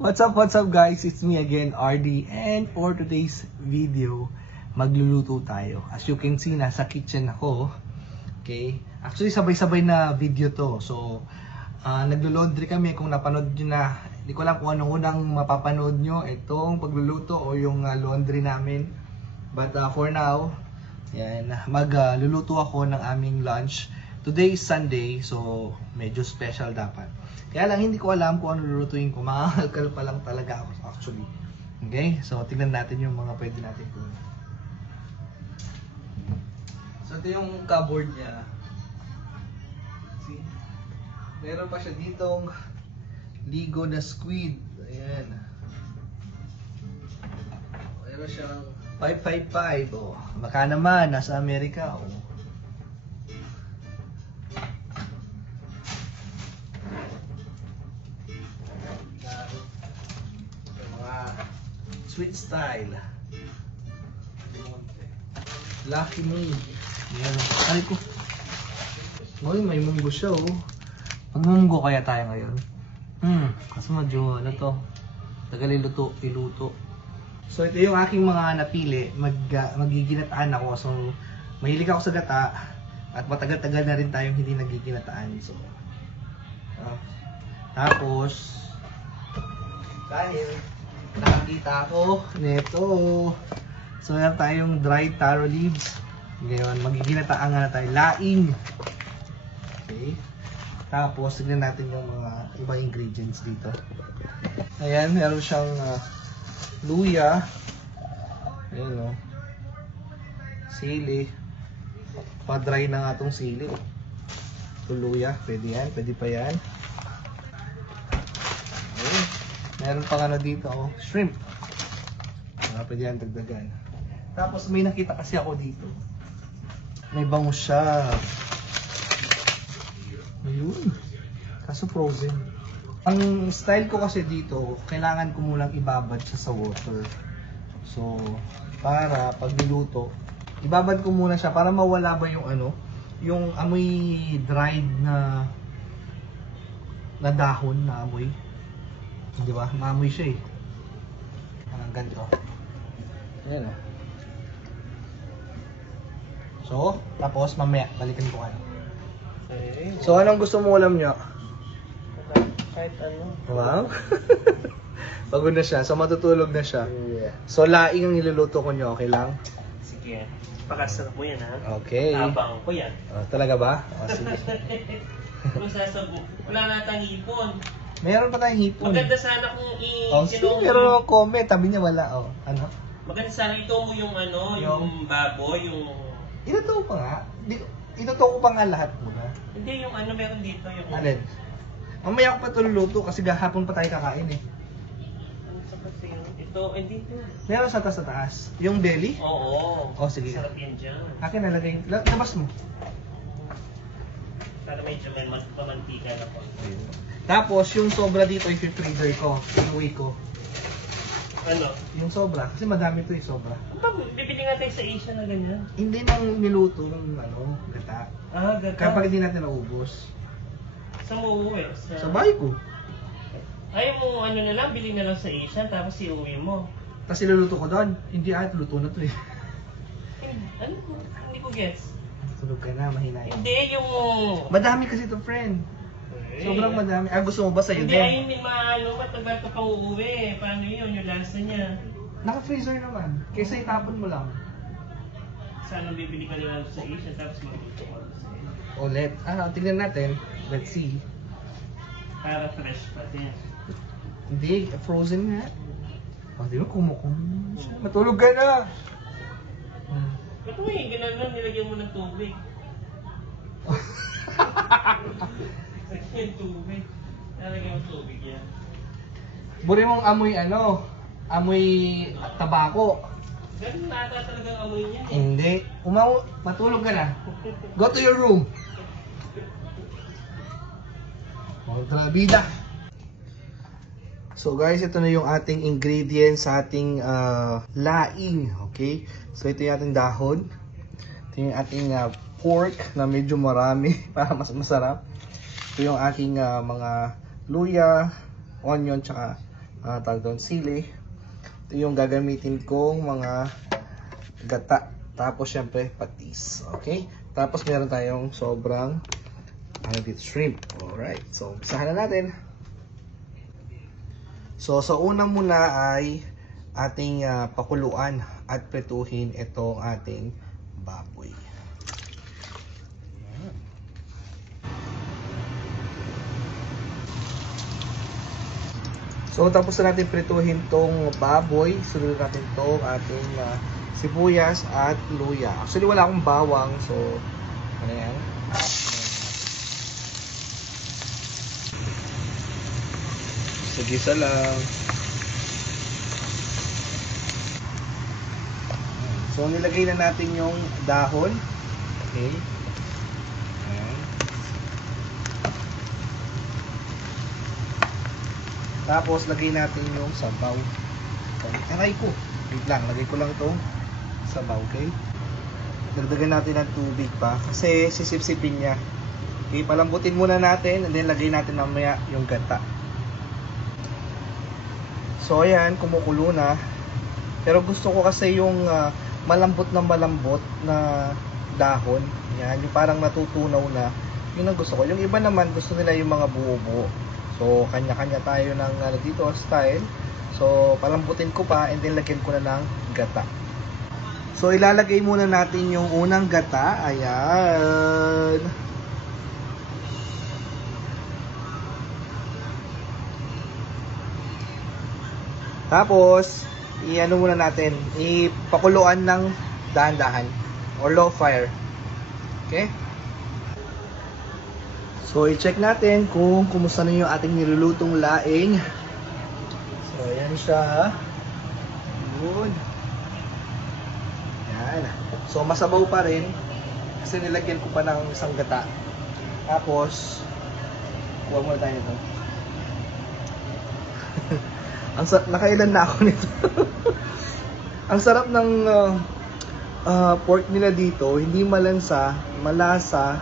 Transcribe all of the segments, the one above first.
What's up guys? It's me again, RD, and for today's video, magluluto tayo. As you can see, nasa kitchen ako. Okay? Actually, sabay-sabay na video to. So, naglo-laundry kami. Kung napanood nyo na, hindi ko alam kung anong unang mapapanood nyo, itong pagluluto o yung laundry namin. But for now, yan, magluluto ako ng aming lunch. Today is Sunday, so medyo special dapat. Kaya lang hindi ko alam kung ano lulutuin ko. Makakalkal pa lang talaga ako actually. Okay? So tignan natin yung mga pwede natin gawin. So ito yung cupboard niya. See? Meron pa siya ditong ligo na squid. Ayan. Meron siyang 555. Oh, baka naman nasa Amerika. Oh. Sweet style. Lucky me. Yan. Ay ko. Uy, may munggo siya oh. Magmunggo kaya tayo ngayon. Kasi medyo ano to. Tagal iluto. So ito yung aking mga napili. Magiginataan ako. So mahilig ako sa gata. At matagal-tagal na rin tayong hindi nagiginataan. So tapos dahil nakakita ako nito. So meron tayong dried taro leaves. Ngayon, magiginataan nga na tayo. Laing. Okay. Tapos, tignan natin yung mga ibang ingredients dito. Ayan, meron siyang luya. Ayan o. Sili. Pa-dry na nga itong sili. Ito luya. Pwede yan. Pwede pa yan. Meron pang ano dito, oh, shrimp. Pwede yan dagdagan. Tapos may nakita kasi ako dito. May bangus siya. Ayun. Kaso frozen. Ang style ko kasi dito, kailangan ko munang ibabad siya sa water. So, para pag niluto, ibabad ko muna siya para mawala ba yung ano, yung amoy dried na dahon na amoy. Di ba? Maamoy siya eh. Parang ganito. Ayan o. So, tapos mamaya, balikan ko kayo. Okay. So, anong gusto mo ulam nyo? Kahit ano. Wow. Pagod na siya. So, matutulog na siya. Yeah. So, laing ang niluluto ko nyo. Okay lang? Sige. Pakasarap mo yan ha. Okay. Abang ko yan. Talaga ba? Sige. Kung sasagot, wala natang ipon. Meron pa tayong hipon. Maganda sana kung meron akong comment. Sabi niya wala. Oh, ano? Maganda sana ito mo yung ano, yung baboy, yung... Inuto pa nga. Inuto ko pa nga lahat muna. Hindi, yung ano meron dito, yung... Alin? Mamaya ko pa ito luluto kasi gahapon pa tayo kakain eh. Ano sa kasi yun? Ito, hindi ito. Meron sa taas. Yung belly? Oo. Oh, sige. Sarap yan dyan. Akin nalagay. Labas mo. Para medyo may pamantika na po. Tapos, yung sobra dito, i-freezer ko. Inuwi ko. Ano? Yung sobra. Kasi madami to yung sobra. Bibili nga tayo sa Asia na ganyan. Hindi nang niluto ng ano, gata. Ah, gata. Kapag hindi natin naubos. Saan mo uuwi? Sa bahay ko. Ayaw mo ano na lang, bili na lang sa Asia, tapos iuwi mo. Tapos iluluto ko doon. Hindi luto na to eh. Ano? Hindi ko gets. Tulog ka na, mahina yun. Hindi, yung... Madami kasi to, friend. Sobrang madami. Gusto mo ba sa'yo Hindi, din? ayun din maano, matagal ka pang uuwi. Paano yun, yung lasa niya? Naka-freezer naman. Kaysa itapon mo lang. Sana bibili ka lang sa Asia, tapos magluto ka sa Asia. Ulit. Tignan natin. Let's see. Para fresh pa din. Hindi, frozen nga. Di ba kumukum? Matulog ka na! Ba't mo yung ginanon, nilagyan mo ng tubig? Yung tubig. Nalagyan mo tubig yan. Buri mong amoy ano? Amoy tabako. Ganun nata talagang amoy niya. Hindi. Matulog ka na. Go to your room. Kontrabida. So guys, ito na yung ating ingredients sa ating laing. Okay? So ito yung ating dahon. Ito yung ating pork na medyo marami para mas masarap. Ito yung aking mga luya, onion, tsaka tawag doon, sili. Ito yung gagamitin kong mga gata. Tapos syempre patis. Okay? Tapos meron tayong sobrang shrimp. Alright. So, umpisahan na natin. So, sa una muna ay ating pakuluan at pretuhin itong ating baboy. So, tapos na natin prituhin tong baboy. Sunod natin tong ating sibuyas at luya. Actually, wala akong bawang. So, ano yan? So, gisa lang. So, nilagay na natin yung dahon. Okay. Ayan. Tapos, lagay natin yung sabaw. Aray ko. Wait lang, lagay ko lang itong sabaw, okay? Dagdagan natin ng tubig pa kasi sisip-sipin niya. Okay, palambutin muna natin and then lagay natin mamaya yung gata. So ayan, kumukulo na. Pero gusto ko kasi yung malambot na dahon. Yan, yung parang natutunaw na. Yun ang gusto ko. Yung iba naman gusto nila yung mga buo-buo. So kanya-kanya tayo ng dito style. So palambutin ko pa and then lagyan ko na ng gata. So, ilalagay muna natin yung unang gata. Ayan. Tapos, i-ano muna natin. Ipakuluan ng dahan-dahan. Or low fire. Okay? So, i-check natin kung kumusta na yung ating nilulutong laing. So, ayan siya. Good. So masabaw pa rin kasi nilagyan ko pa ng isang gata. Tapos kuha muna tayo nito. Nakailan na ako nito. Ang sarap ng pork nila dito, hindi malansa, malasa.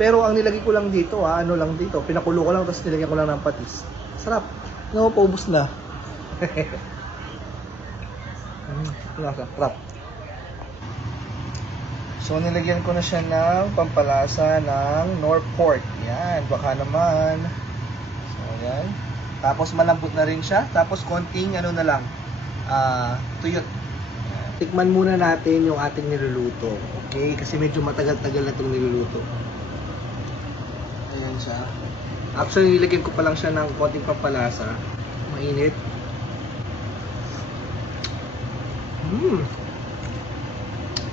Pero ang nilagay ko lang dito, ano lang dito, pinakulo ko lang tapos nilagyan ko lang ng patis. Sarap. No, paubos na. Sarap. So, nilagyan ko na siya ng pampalasa ng Knorr pork. Yan, baka naman. So, yan. Tapos, malambot na rin siya. Tapos, konting, ano na lang, tuyot. Yan. Tikman muna natin yung ating niluluto. Okay? Kasi medyo matagal-tagal na itong niluluto. Ayan siya. Actually, nilagyan ko pa lang siya ng konting pampalasa. Mainit.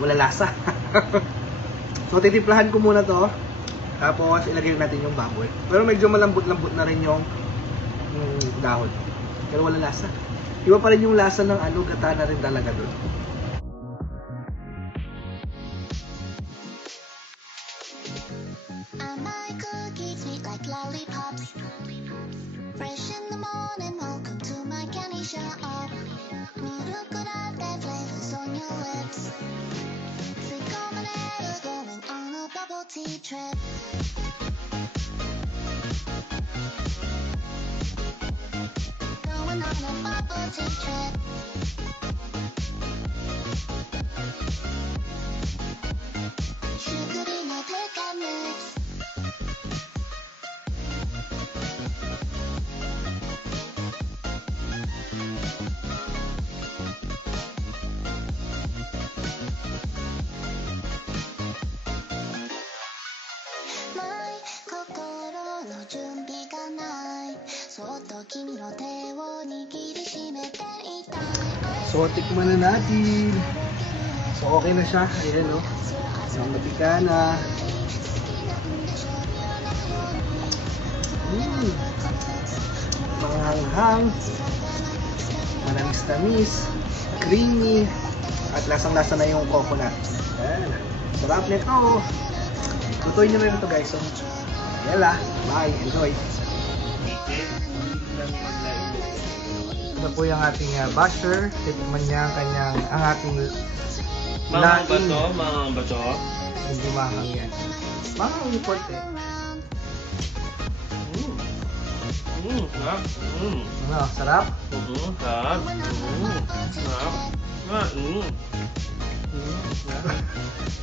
Wala lasa. So, titimplahan ko muna to. Tapos, ilagay natin yung baboy. Pero medyo malambot-lambot na rin yung dahon. Pero wala lasa. Iba pa rin yung lasa ng gata na rin talaga doon. Trip. Going on a bubble tea trip. Sugary my take and mix. So, tikman na natin. So, okay na siya. Ayan, o. So, napika na. Manghang-hang. Manamis-tamis. Creamy. At lasang-lasa na yung coconut. Ayan. Sarap nito. Tutuin nyo rin ito, guys. So, yala. Bye. Enjoy. Ito po yung ating basher. Titikman niya ang ating Mahang ba to? Mahang ba to? Hindi mahang yan. Mahang report eh. Sarap. Ano, sarap? Sarap. Sarap. Sarap.